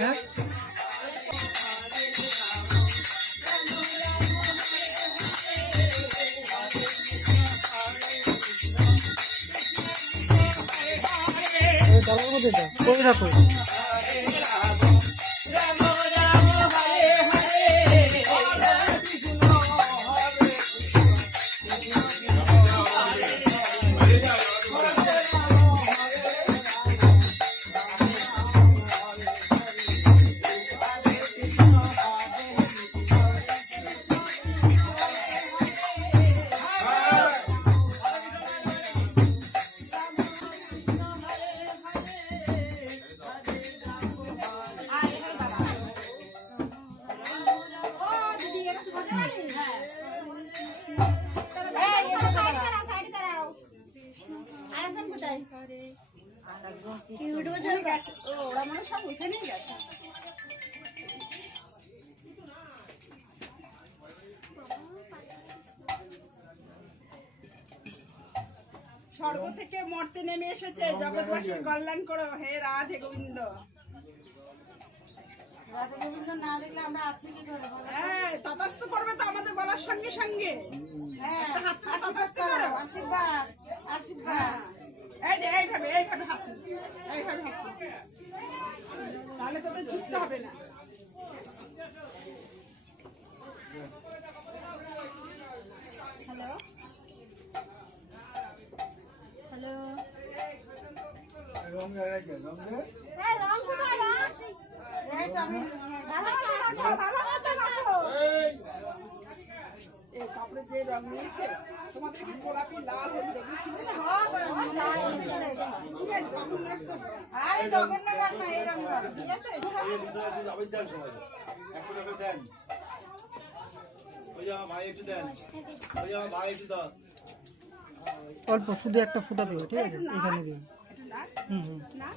হ্যাঁ কই রাখো ওরা মানে সব ওইখানেই গেছে। স্বর্গ থেকে মর্তে নেমে এসেছে, জগৎবাসীর কল্যাণ করো হে রাধে গোবিন্দ। রাধে গোবিন্দ না দেখলে আমরা আছি কি করে? হ্যাঁ, তথাস্তু করবে তো আমাদের বলার সঙ্গে সঙ্গে। হ্যাঁ, একটা হাত তুলে আশীর্বাদ তথাস্তু করো, করো। আশীর্বাদ, আশীর্বাদ। এই যে এইভাবে হাত তুল, এইভাবে হাত তুল। তাহলে তোদের ঝুঁকতে হবে না। Hello, hello. এই তো আমি এই কাপড়ে যে রং নিয়েছে, তোমাদের কি গোলাপি লাল হলুদ এগুলো ছিল না? ঠিক আছে, তখন রাখতে হবে। আরে জগন্নাথ রান্না এই রান্না ঠিক আছে? অল্প শুধু একটা ফুটা দিও, ঠিক আছে? এখানে দিও। একটু নাক, হুম হুম নাক।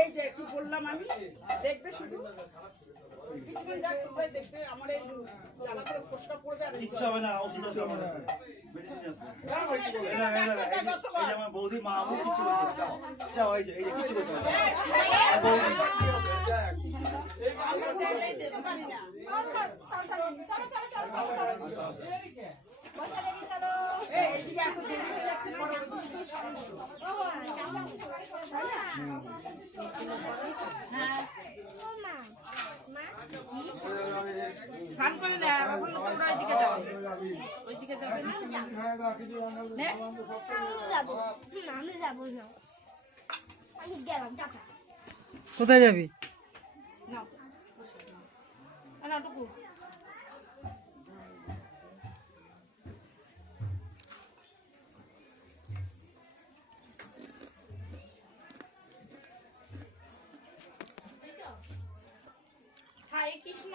এই যে একটু বললাম আমি, দেখবে শুধু কিছুক্ষণ যাক, তোমরাই দেখবে আমার এই জ্বালা করে ফোসকা পড়ে যাবে। কিচ্ছু হবে না, ওষুধ আছে আমার কাছে, মেডিসিন আছে। যাও, এই যে, এই যে আমার বৌদি মা আমু কিচ্ছু করতে হবে। যাও এই যে কিচ্ছু করতে হবে না। বৌদি আমরা দেখলেই দেবো, পারি না। এই, এদিকে এত দেরি হয়ে যাচ্ছে, পরে স্নান করে না, এখন তোমরা ওইদিকে যাও, ওইদিকে যাবে না। নে। আমি যাবো না, আমি গেলাম টাকা। কোথায় যাবি? নাও, নাও টুকু। হাই কৃষ্ণ।